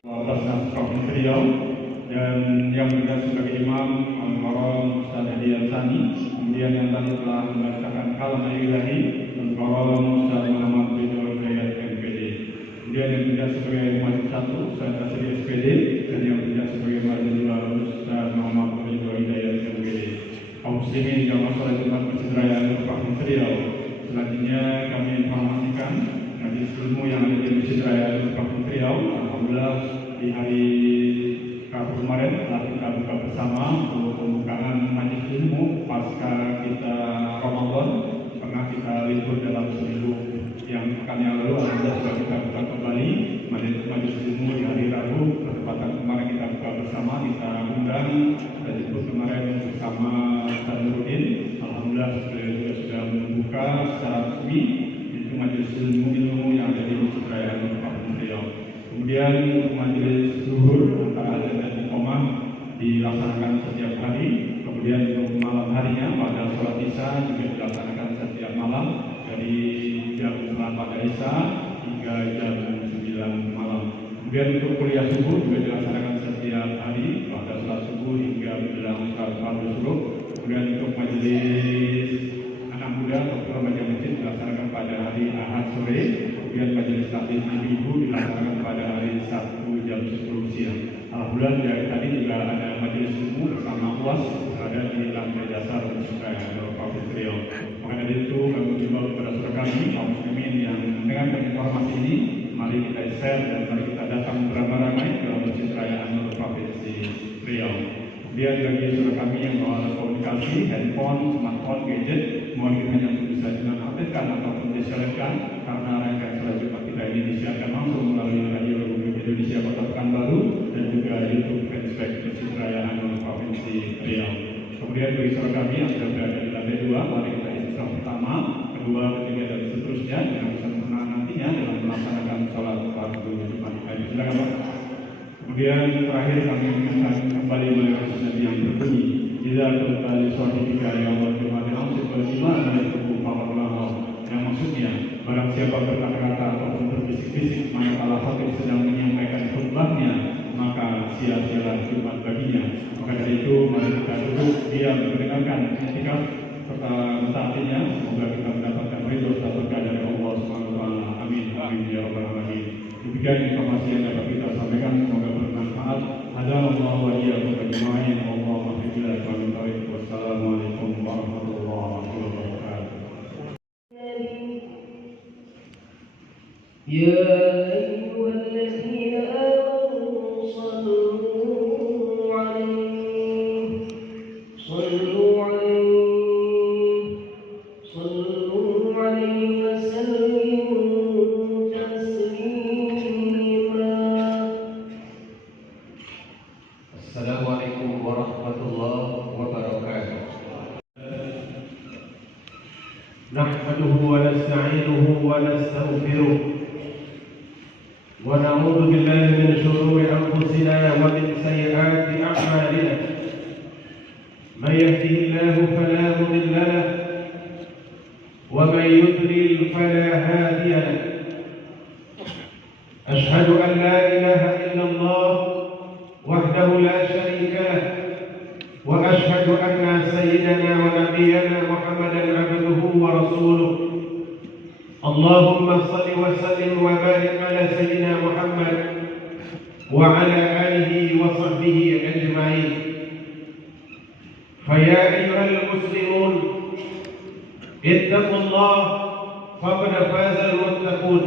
atas naskah beliau dan yang juga sebagai imam Al-Mukarram Ustaz Hadi Al-Sani, kemudian yang tadi telah membacakan kalam ilahi Al-Mukarram Ustaz Muhammad Ridho Hidayat MPD, kemudian yang juga sebagai majlis 1 Ustaz Tasri SPD, dan yang juga sebagai majlis 2 Ustaz Muhammad Ridho Hidayat MPD. Kaum muslimin yang masalah Jumat Masjid Raya Provinsi Riau, selanjutnya kami informasikan majlis ilmu yang ada di Masjid Raya Provinsi Riau, alhamdulillah di hari Rabu kemarin telah kita buka bersama untuk pembukaan majlis ilmu pasca kita Ramadan. Pernah kita libur dalam seminggu yang lalu, alhamdulillah sudah kita buka kembali majlis ilmu di hari Rabu. Kesempatan kemarin kita buka bersama, kita undang dan disebut kemarin bersama Ustaz Nuruddin. Alhamdulillah sudah membuka secara resmi itu majlis ilmu yang ada di Masjid Raya Provinsi Riau. Kemudian majelis zuhur antara azan dan iqamah dilaksanakan setiap hari. Kemudian untuk malam harinya pada sholat isya juga dilaksanakan setiap malam dari jam 8 isya hingga jam 9 malam. Kemudian untuk kuliah subuh juga dilaksanakan setiap hari pada sholat subuh hingga menjelang sholat maghrib subuh. Kemudian untuk majelis anak muda atau remaja masjid dilaksanakan pada hari Ahad sore. Kemudian majelis taklim ibu dilaksanakan pada hari Sabtu jam 10 siang. Alhamdulillah dari tadi juga ada majelis ilmu bersama UAS ada di lantai dasar Masjid Raya Provinsi Riau. Maka dari itu kami mengimbau kepada saudara kami kaum muslimin yang mendengarkan informasi ini, mari kita share dan mari kita datang beramai-ramai ke Masjid Raya Provinsi Riau. Kemudian bagi saudara kami yang bawa alat komunikasi, handphone, smartphone, gadget, mohon kiranya untuk bisa dinonaktifkan ataupun disiarkan karena rangkaian sholat Jumat kita ini disiarkan langsung melalui Radio Republik Indonesia Kota Pekanbaru dan juga YouTube fanspage Masjid Raya Provinsi Riau. Kemudian bagi saudara kami yang sudah berada di lantai 2, mari kita istisqa pertama, kedua, ketiga dan seterusnya yang sempurna nantinya dalam melaksanakan sholat fardu Jumat. Silakan Pak. Kemudian terakhir kami mengingatkan kembali melalui hadis Nabi yang berbunyi, "Idza qulta li sahibika yaumul jumu'ati amsik wal iman alaikum faqullahu." Yang maksudnya, barang siapa berkata-kata ataupun berbisik-bisik manakala khatib sedang menyampaikan khutbahnya, maka sia-sialah Jumat baginya. Maka dari itu mari kita duduk diam mendengarkan iktikaf serta mentaatinya. Semoga kita mendapatkan ridho serta berkah dari Allah Subhanahu wa taala. Amin amin ya rabbal alamin. Demikian informasi yang dapat kita sampaikan, semoga bermanfaat. Hadanallahu wa iyyakum ajma'in. Wallahu a'lam bishawab. Wassalamualaikum warahmatullahi wabarakatuh. Ya ayyuhalladzina amanu sallu alaihi wa sallimu taslima. Assalamualaikum warahmatullahi wabarakatuh. Nahmaduhu wa nasta'inuhu wa nastaghfiruh wa na'udzu billahi min shururi anfusina wa min sayyiati a'malina. Man yahdihillahu fala mudilla lahu wa man yudlil fala hadiya lahu. Ashhadu an la ilaha illallah wahdahu la syarika lahu wa ashhadu anna sayyidana wa nabiyyana Muhammadan abduhu wa rasuluh. Allahumma salli wa sallim wa barik ala sayyidina Muhammad wa ala alihi wa sahbihi ajma'in. Faya ayyuhal muslimun ittaqullah faqad faza al-muttaqun.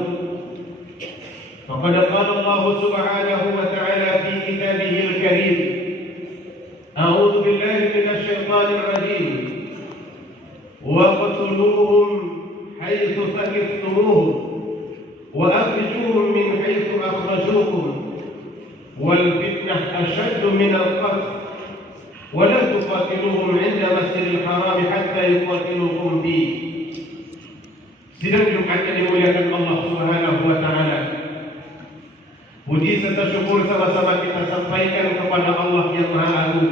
Faqad qala Allah subhanahu wa ta'ala fi kitabihi al-karim, a'udzu billahi minasy syaithanir rajim, wa qatuluhum حيث ثقفتموه وأخرجوهم من حيث أخرجوكم والفتنة أشد من القتل ولا تقاتلوهم عند مسجد الحرام حتى يقاتلوكم فيه. Sidang Jumat yang dimuliakan Allah Subhanahu wa taala. Puji serta syukur sama-sama kita sampaikan kepada Allah yang Maha Agung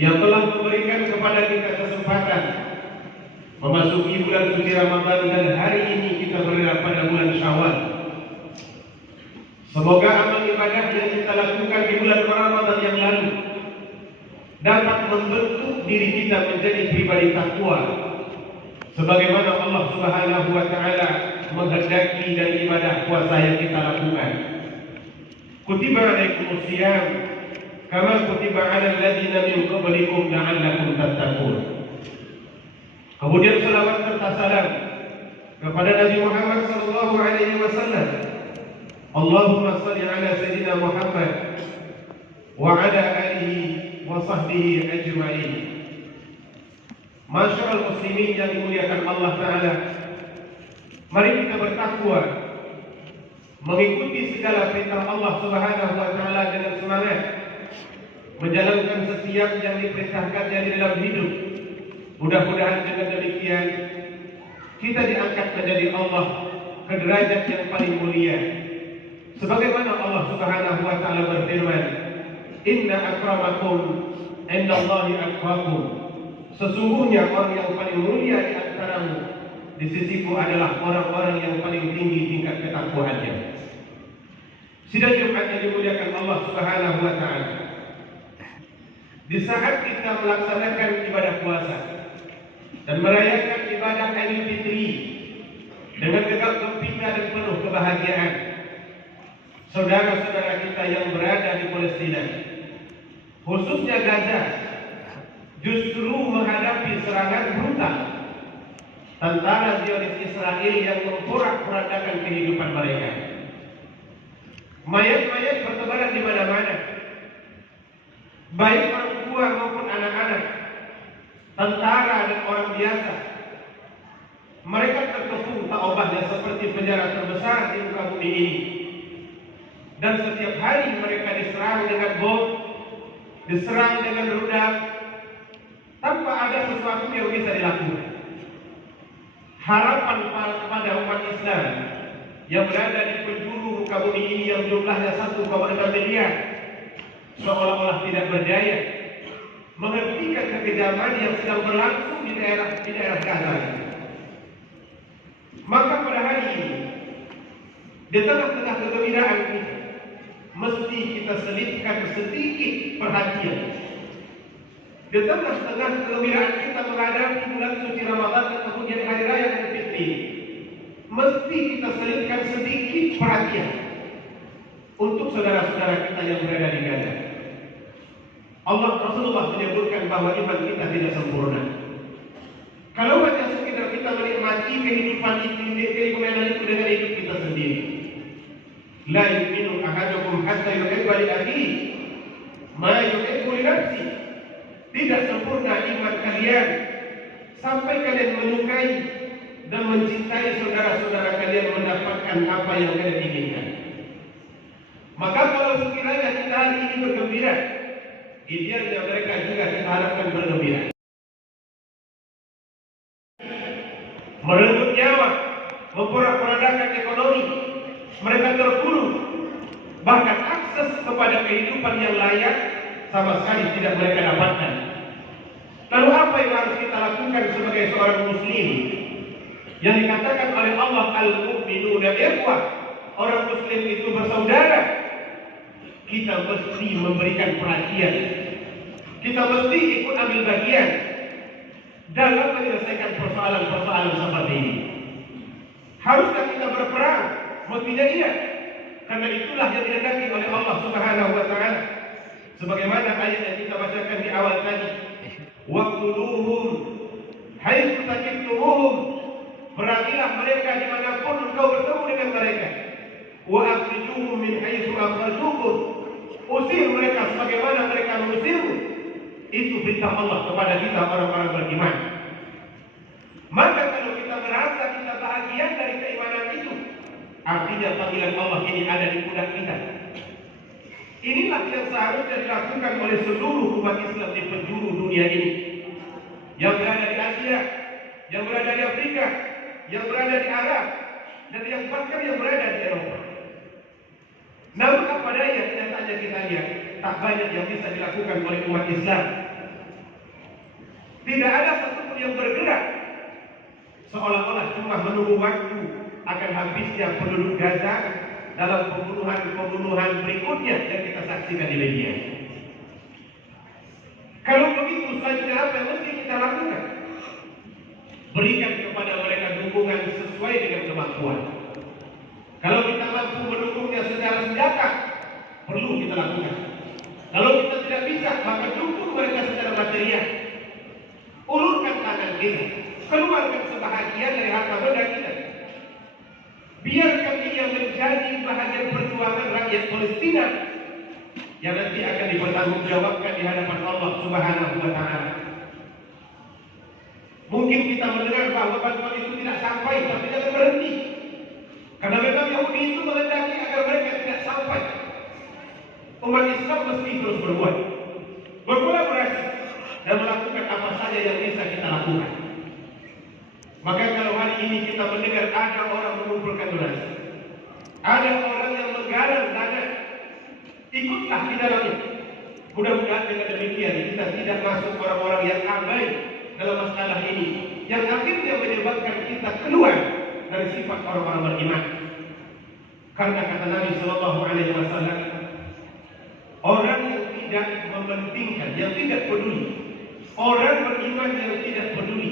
yang telah memberikan kepada kita kesempatan memasuki bulan suci Ramadan dan hari ini kita berada pada bulan Syawal Semoga amal ibadah yang kita lakukan di bulan Ramadan yang lalu dapat membentuk diri kita menjadi pribadi takwa, sebagaimana Allah Subhanahu wa taala menghendaki dari ibadah puasa yang kita lakukan. Kutiba alaikumus shiyam kama kutiba alal ladzina min qablikum la'allakum tattaqun. Kemudian selawat serta salam kepada Nabi Muhammad sallallahu alaihi wasallam. Allahumma shalli ala sayyidina Muhammad wa ala alihi wa sahbihi ajma'in. Masyaallah muslimin yang dimuliakan Allah taala, mari kita bertakwa, mengikuti segala perintah Allah Subhanahu wa taala dengan semangat, menjalankan setiap yang diperintahkannya di dalam hidup. Mudah-mudahan dengan demikian kita diangkat menjadi Allah ke derajat yang paling mulia. Sebagaimana Allah Subhanahu wa taala berfirman, "Inna akramakum indallahi atqakum." Sesungguhnya orang yang paling mulia di antaramu di sisiku adalah orang-orang yang paling tinggi tingkat ketakwaannya. Sidang Jumat yang dimuliakan Allah Subhanahu wa taala. Di saat kita melaksanakan ibadah puasa dan merayakan ibadah Idul Fitri dengan gegap gempita dan penuh kebahagiaan, saudara-saudara kita yang berada di Palestina, khususnya Gaza, justru menghadapi serangan brutal tentara Zionis Israel yang memporak-porandakan kehidupan mereka. Mayat-mayat bertebaran di mana-mana, baik orang tua maupun anak-anak, tentara dan orang biasa. Mereka terkepung tak obahnya seperti penjara terbesar di muka bumi ini. Dan setiap hari mereka diserang dengan bom, diserang dengan rudal, tanpa ada sesuatu yang bisa dilakukan. Harapan kepada umat Islam yang berada di penjuru muka bumi ini yang jumlahnya 1,6 miliar seolah-olah tidak berdaya menghentikan kekejaman yang sedang berlangsung di daerah Gaza. Maka pada hari ini, di tengah-tengah kegembiraan ini, mesti kita selipkan sedikit perhatian. Di tengah-tengah kegembiraan kita menghadapi bulan suci Ramadan dan kemudian hari raya Idul Fitri, mesti kita selipkan sedikit perhatian untuk saudara-saudara kita yang berada di Gaza. Allah Rasulullah menyebutkan bahwa iman kita tidak sempurna. Kalau hanya sekedar kita menikmati kehidupan itu dengan hidup kita sendiri. La yu'minu ahadukum hatta yuhibba li akhihi ma yuhibbu li nafsihi. Tidak sempurna iman kalian sampai kalian menyukai dan mencintai saudara-saudara kalian mendapatkan apa yang kalian inginkan. Maka kalau sekiranya kita hari ini bergembira, idealnya mereka juga kita harapkan bergembira. Merenggut nyawa, memporak-porandakan ekonomi, mereka terkurung, bahkan akses kepada kehidupan yang layak sama sekali tidak mereka dapatkan. Lalu apa yang harus kita lakukan sebagai seorang muslim? Yang dikatakan oleh Allah al-mu'minuna ikhwah, orang muslim itu bersaudara. Kita mesti memberikan perhatian, kita mesti ikut ambil bagian dalam menyelesaikan persoalan-persoalan seperti ini. Haruskah kita berperang? Mestinya iya, karena itulah yang dikehendaki oleh Allah Subhanahu wa taala. Sebagaimana ayat yang kita bacakan di awal tadi, waqtuluhum haitsu sakiftumuhum, perangilah mereka dimanapun engkau bertemu dengan mereka. Wa akhrijuhum min haitsu akhrajukum, usir mereka sebagaimana mereka mengusirmu. Itu perintah Allah kepada kita orang-orang beriman. Maka kalau kita merasa kita bahagia dari keimanan itu, artinya panggilan Allah ini ada di pundak kita. Inilah yang seharusnya dilakukan oleh seluruh umat Islam di penjuru dunia ini, yang berada di Asia, yang berada di Afrika, yang berada di Arab, dan yang bahkan yang berada di Eropa. Namun apa daya kenyataannya kita lihat, tak banyak yang bisa dilakukan oleh umat Islam. Tidak ada satupun yang bergerak, seolah-olah cuma menunggu waktu akan habisnya penduduk Gaza dalam pembunuhan berikutnya yang kita saksikan di media. Kalau begitu, selanjutnya apa yang mesti kita lakukan? Berikan kepada mereka dukungan sesuai dengan kemampuan. Kalau kita mampu mendukungnya secara senjata, perlu kita lakukan. Kalau kita tidak bisa, maka dukung mereka secara material. Ulurkan tangan kita, keluarkan sebahagian dari harta benda kita. Biarkan dia menjadi bahagian perjuangan rakyat Palestina yang nanti akan dipertanggungjawabkan di hadapan Allah Subhanahu wa Ta'ala. Mungkin kita mendengar bahwa bantuan itu tidak sampai, tapi jangan berhenti. Karena memang Yahudi itu menghendaki agar mereka tidak sampai. Umat Islam mesti terus berbuat, berkolaborasi, dan melakukan apa saja yang bisa kita lakukan. Maka kalau hari ini kita mendengar ada orang mengumpulkan donasi, ada orang yang menggalang dana, ikutlah di dalamnya. Mudah-mudahan dengan demikian kita tidak masuk orang-orang yang abai dalam masalah ini, yang akhirnya menyebabkan kita keluar dari sifat orang-orang beriman. Karena kata Nabi Sallallahu Alaihi Wasallam, orang yang tidak mementingkan, yang tidak peduli, orang beriman yang tidak peduli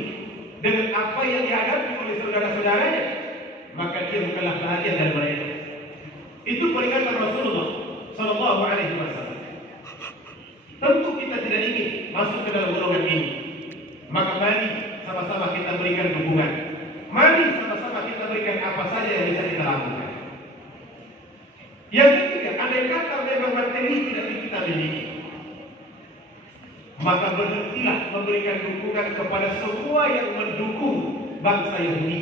dengan apa yang dihadapi oleh saudara-saudaranya, maka dia bukanlah bahagian dari mereka. Itu peringatan Rasulullah Sallallahu Alaihi Wasallam. Tentu kita tidak ingin masuk ke dalam golongan ini. Maka mari sama-sama kita berikan dukungan. Mari sama-sama kita berikan apa saja yang bisa kita lakukan. Yang ketiga, andai kata memang materi tidak kita miliki, maka berhentilah memberikan dukungan kepada semua yang mendukung bangsa Yahudi.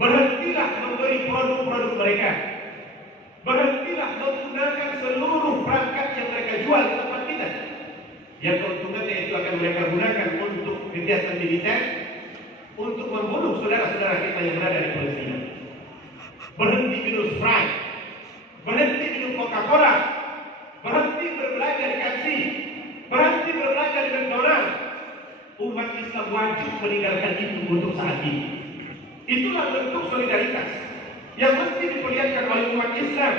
Berhentilah memberi produk-produk mereka. Berhentilah menggunakan seluruh perangkat yang mereka jual di tempat kita. Yang keuntungannya itu akan mereka gunakan untuk kegiatan militer, untuk membunuh saudara-saudara kita yang berada di Palestina. Berhenti minum Sprite, berhenti minum Coca-Cola, berhenti berbelanja di KFC, berhenti berbelanja di McDonald's. Umat Islam wajib meninggalkan itu untuk saat ini. Itulah bentuk solidaritas yang mesti diperlihatkan oleh umat Islam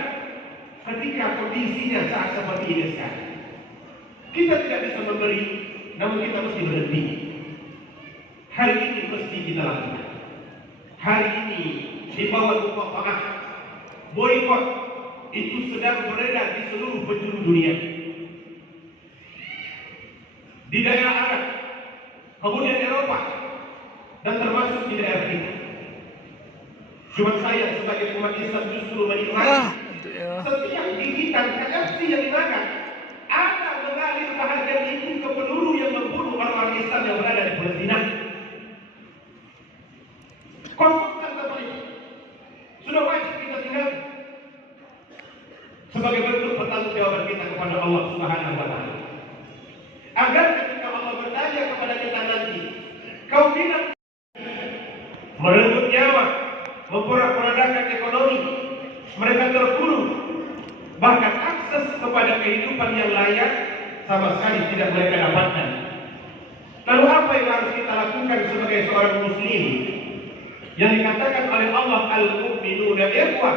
ketika kondisinya saat seperti ini sekarang. Kita tidak bisa memberi, namun kita mesti berhenti. Hari ini mesti kita lakukan. Hari ini di bawah muqatta'ah, boykot itu sedang beredar di seluruh penjuru dunia. Di daerah Arab, kemudian Eropa, dan termasuk di daerah kita. Cuma saya sebagai umat Islam justru menikmati setiap gigitan KFC yang dimakan ada mengalir bahagian itu ke peluru yang membunuh orang-orang Islam yang berada di Palestina. Konsumsi seperti itu sudah wajib kita tinggal sebagai bentuk pertanggungjawaban kita kepada Allah Subhanahu wa Ta'ala. Agar ketika Allah bertanya kepada kita nanti, kau bilang merenggut nyawa, memporak-porandakan ekonomi, mereka terbunuh, bahkan akses kepada kehidupan yang layak sama sekali tidak mereka dapatkan. Lalu apa yang harus kita lakukan sebagai seorang muslim? Yang dikatakan oleh Allah al-mu'minuna ikhwah,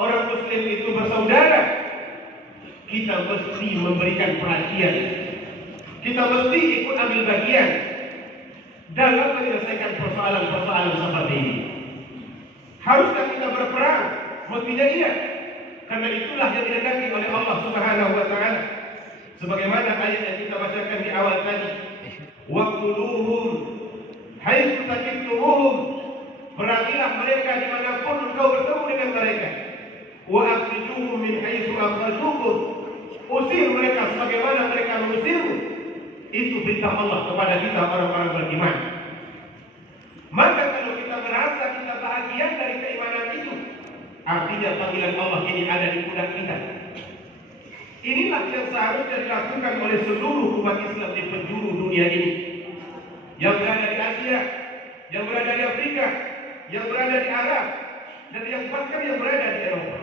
orang muslim itu bersaudara. Kita mesti memberikan perhatian, kita mesti ikut ambil bagian dalam menyelesaikan persoalan-persoalan seperti ini. Haruskah kita berperang? Mestinya iya. Karena itulah yang dihendaki oleh Allah Subhanahu wa Ta'ala. Sebagaimana ayat yang kita bacakan di awal tadi, waqtuluhum haitsu taqiftumuhum, perangilah mereka dimanapun engkau bertemu dengan mereka. Wa akhrijuhum min haitsu akhrajukum, usir mereka sebagaimana mereka mengusirmu. Itu perintah Allah kepada kita orang-orang beriman. Maka kalau kita merasa kita bahagia dari keimanan itu, artinya panggilan Allah ini ada di pundak kita. Inilah yang seharusnya dilakukan oleh seluruh umat Islam di penjuru dunia ini, yang berada di Asia, yang berada di Afrika, yang berada di Arab, dan yang bahkan yang berada di Eropa.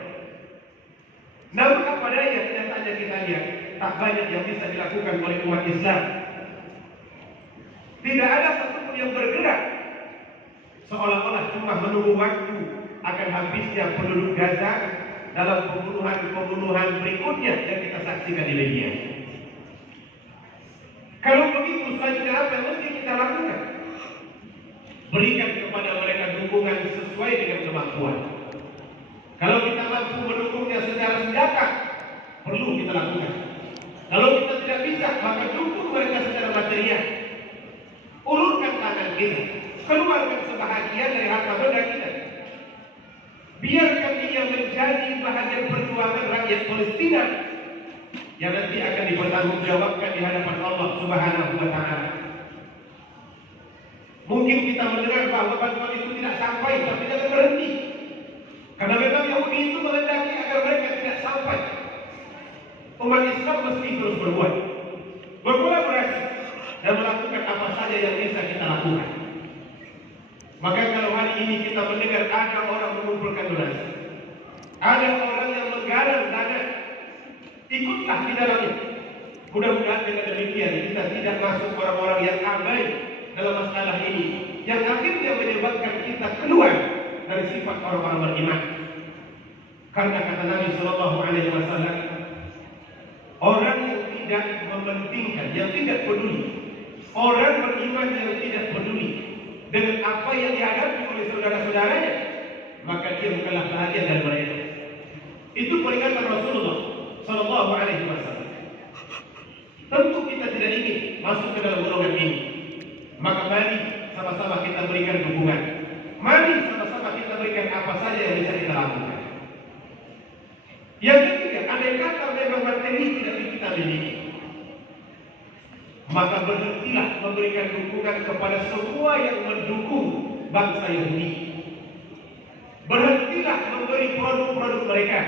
Namun apa daya kenyataannya kita lihat, tak banyak yang bisa dilakukan oleh umat Islam. Tidak ada satupun yang bergerak, seolah-olah cuma menunggu waktu akan habisnya penduduk Gaza dalam pembunuhan berikutnya yang kita saksikan di media. Kalau begitu, selanjutnya apa yang mesti kita lakukan? Berikan kepada mereka dukungan sesuai dengan kemampuan. Kalau kita mampu mendukungnya secara senjata, perlu kita lakukan. Kalau kita tidak bisa, maka dukung mereka secara material. Ulurkan tangan kita, keluarkan sebahagian dari harta benda kita. Biarkan dia menjadi bahagian perjuangan rakyat Palestina yang nanti akan dipertanggungjawabkan di hadapan Allah Subhanahu wa Ta'ala. Mungkin kita mendengar bahwa bantuan itu tidak sampai, tapi jangan berhenti. Karena memang Yahudi itu menghendaki agar mereka tidak sampai. Umat Islam mesti terus berbuat, berkolaborasi, dan melakukan apa saja yang bisa kita lakukan. Maka kalau hari ini kita mendengar ada orang mengumpulkan donasi, ada orang yang menggalang dana, ikutlah di dalamnya. Mudah-mudahan dengan demikian kita tidak masuk orang-orang yang abai dalam masalah ini, yang akhirnya menyebabkan kita keluar dari sifat orang-orang beriman. Karena kata Nabi Sallallahu Alaihi Wasallam, orang yang tidak mementingkan, yang tidak peduli, orang beriman yang tidak peduli dengan apa yang dihadapi oleh saudara-saudaranya, maka dia bukanlah bahagian dari mereka. Itu peringatan Rasulullah Sallallahu Alaihi Wasallam. Tentu kita tidak ingin masuk ke dalam golongan ini. Maka mari sama-sama kita berikan dukungan. Mari sama-sama kita berikan apa saja yang bisa kita lakukan. Yang ketiga, andai kata memang materi tidak kita miliki, maka berhentilah memberikan dukungan kepada semua yang mendukung bangsa Yahudi. Berhentilah memberi produk-produk mereka.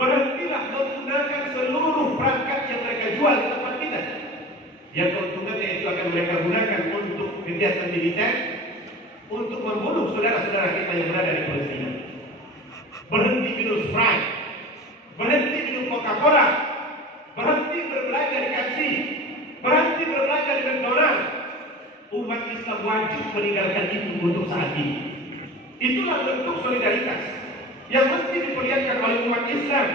Berhentilah menggunakan seluruh perangkat yang mereka jual di tempat kita. Yang keuntungannya itu akan mereka gunakan untuk kegiatan militer, untuk membunuh saudara-saudara kita yang berada di Palestina. Berhenti minum Sprite, berhenti minum Coca-Cola, berhenti berbelanja di kantin, berhenti berbelanja di McDonald. Umat Islam wajib meninggalkan itu untuk saat ini. Itulah bentuk solidaritas yang mesti diperlihatkan oleh umat Islam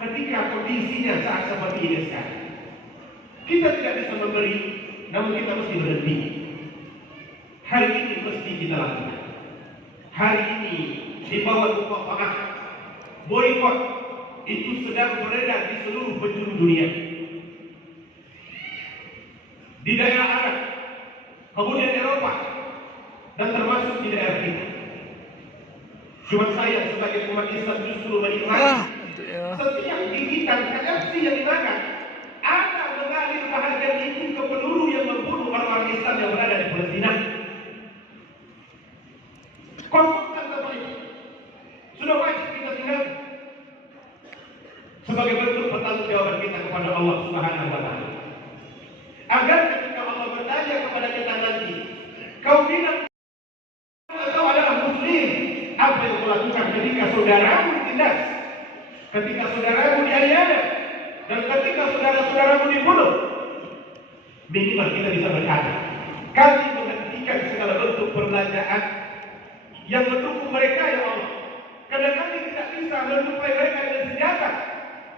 ketika kondisinya saat seperti ini sekarang. Kita tidak bisa memberi, namun kita mesti berhenti. Hari ini mesti kita lakukan. Hari ini di bawah muqatta'ah, boykot itu sedang beredar di seluruh penjuru dunia. Di daerah Arab, kemudian Eropa, dan termasuk di daerah kita. Cuma saya sebagai umat Islam justru menikmati setiap gigitan KFC yang dimakan ada mengalir bahagian itu ke peluru yang membunuh orang-orang Islam yang berada di Palestina. Konsumsi tersebut sudah wajib kita tinggal sebagai bentuk pertanggungjawaban kita kepada Allah Subhanahu wa Ta'ala. Agar ketika Allah bertanya kepada kita nanti, kau bilang engkau adalah muslim, apa yang kau lakukan ketika saudaramu ditindas, ketika saudaramu dianiaya, dan ketika saudara-saudaramu dibunuh? Minimal kita bisa berkata, kami menghentikan segala bentuk perbelanjaan yang mendukung mereka, ya Allah. Karena kami tidak bisa mensuplai mereka dengan senjata,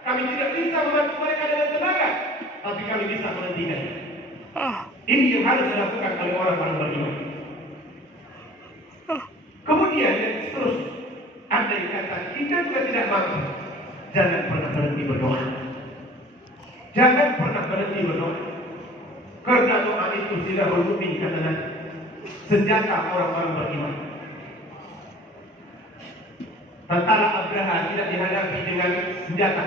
kami tidak bisa membantu mereka dengan tenaga, tapi kami bisa menghentikan. Ini yang harus dilakukan oleh orang-orang beriman. Kemudian yang seterusnya, andai kata kita juga tidak mampu, jangan pernah berhenti berdoa. Jangan pernah berhenti berdoa. Karena doa itu tidak berhenti, kata Nabi, senjata orang-orang beriman. Tentara Abraha tidak dihadapi dengan senjata,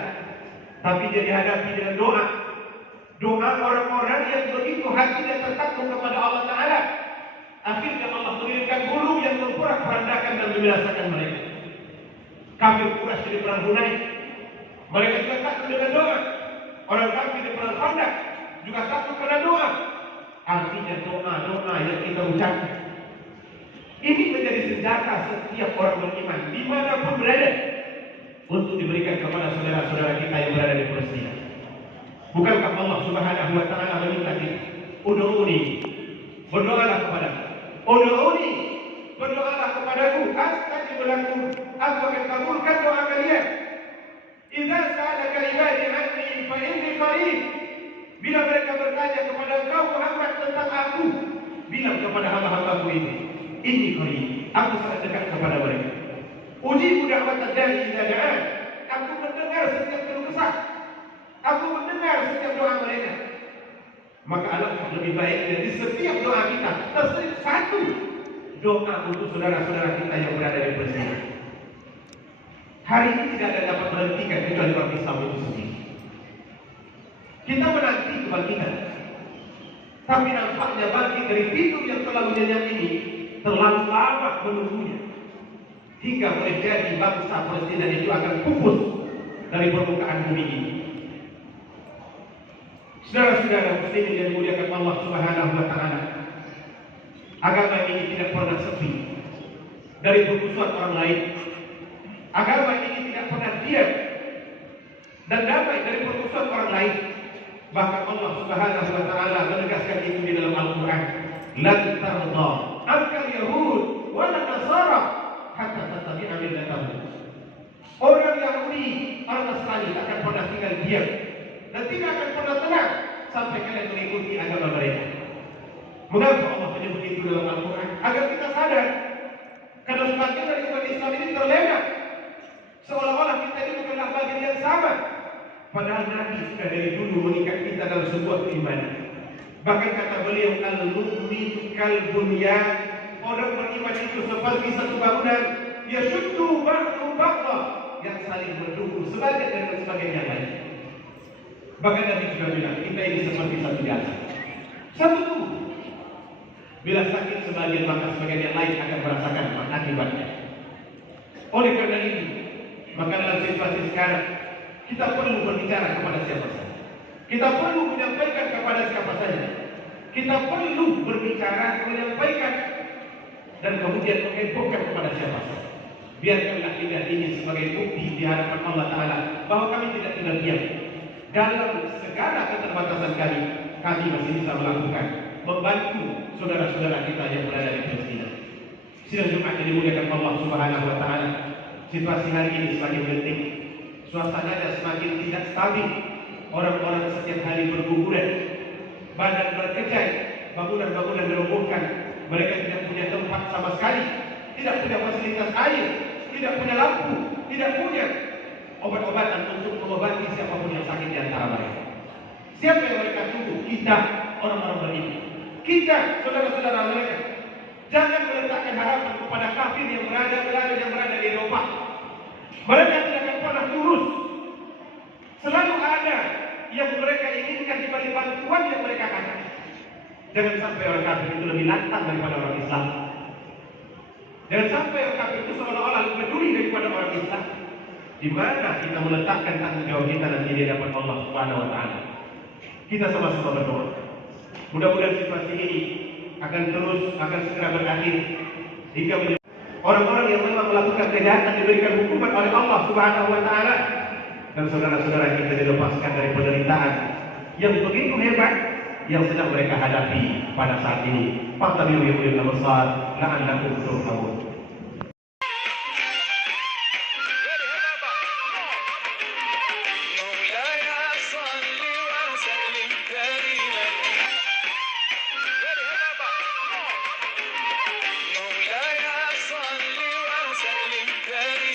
tapi dia dihadapi dengan doa. Doa orang-orang yang begitu hatinya tertakut kepada Allah Ta'ala. Akhirnya Allah mengirimkan burung yang memporak-porandakan dan membinasakan mereka. Kafir Quraisy di perang Hunain, mereka juga takut dengan doa. Orang kafir di perang Khandaq juga takut karena doa. Artinya doa-doa yang kita ucapkan ini menjadi senjata setiap orang beriman dimanapun berada untuk diberikan kepada saudara-saudara kita yang berada di Palestina. Bukankah Allah Subhanahu wa Ta'ala meminta kita, ud'uni, berdoalah kepadaku, ud'uni, berdoalah kepadaku, astajib lakum, aku akan kabulkan doa kalian. Idza sa'alaka ibadi anni fa inni qarib. Bila mereka bertanya kepada engkau Muhammad tentang aku, bilang kepada hamba-hambaku ini qarib, aku sangat dekat kepada mereka. Ujibu da'watad da'i idza da'an. Aku mendengar setiap keluh kesah. Aku mendengar setiap doa mereka. Maka alangkah lebih baiknya di setiap doa kita terselip satu doa untuk saudara-saudara kita yang berada di Palestina. Hari ini tidak ada dapat menghentikan kecuali orang Islam itu sendiri. Kita menanti kebangkitan, tapi nampaknya bangkit dari pintu yang terlalu nyenyak ini terlalu lama menunggunya, hingga boleh jadi bangsa Palestina itu akan pupus dari permukaan bumi ini. Saudara-saudara muslimin yang dimuliakan Allah Subhanahu wa taala, agama ini tidak pernah sepi dari permusuhan orang lain. Agama ini tidak pernah diam dan damai dari permusuhan orang lain. Bahkan Allah Subhanahu wa taala menegaskan itu di dalam Al-Qur'an, "Lan tarda ankal yahud wa nasara hatta tattabi'a millatahum." Orang Yahudi, orang Nasrani akan pernah tinggal diam dan tidak akan pernah tenang sampai kalian mengikuti agama mereka. Mengapa Allah menyebut itu dalam Al-Quran? Agar kita sadar, karena sebagian dari umat Islam ini terlena, seolah-olah kita ini bukanlah bagian yang sama. Padahal Nabi sudah dari dulu mengikat kita dalam sebuah keimanan. Bahkan kata beliau, al-mu'min kal-bunyan, orang beriman itu seperti satu bangunan, yashuddu ba'du ba'da, yang saling mendukung sebagian dengan sebagian yang lain. Bahkan Nabi juga bilang, kita ini seperti satu jasa, satu tubuh. Bila sakit sebagian, maka sebagian yang lain akan merasakan akibatnya. Oleh karena itu, maka dalam situasi sekarang, kita perlu berbicara kepada siapa saja. Kita perlu menyampaikan kepada siapa saja. Kita perlu berbicara, menyampaikan, dan kemudian menghebohkan kepada siapa saja. Biarkanlah kita ini sebagai bukti di hadapan Allah Ta'ala bahwa kami tidak tinggal diam. Dalam segala keterbatasan kami masih bisa melakukan, membantu saudara-saudara kita yang berada di Palestina. Sidang Jumat yang dimuliakan Allah Subhanahu wa taala, situasi hari ini semakin genting, suasananya semakin tidak stabil. Orang-orang setiap hari berguguran, badan berkejai, bangunan-bangunan dirobohkan. Mereka tidak punya tempat sama sekali, tidak punya fasilitas air, tidak punya lampu, tidak punya obat-obatan untuk mengobati siapapun yang sakit di antara mereka. Siapa yang mereka tunggu? Kita, orang-orang beriman. Kita, saudara-saudara mereka. Jangan meletakkan harapan kepada kafir yang berada di Eropa. Mereka tidak akan pernah lurus. Selalu ada yang mereka inginkan di balik bantuan yang mereka kasih. Jangan sampai orang kafir itu lebih lantang daripada orang Islam. Jangan sampai orang kafir itu seolah-olah lebih peduli daripada orang Islam. Di mana kita meletakkan tanggung jawab kita nanti di hadapan Allah Subhanahu wa taala. Kita sama-sama berdoa. Mudah-mudahan situasi ini akan segera berakhir hingga orang-orang yang memang melakukan kejahatan diberikan hukuman oleh Allah Subhanahu wa taala, dan saudara-saudara kita dilepaskan dari penderitaan yang begitu hebat yang sedang mereka hadapi pada saat ini. Fattabi'u ya ulil absar la'allakum turhamun.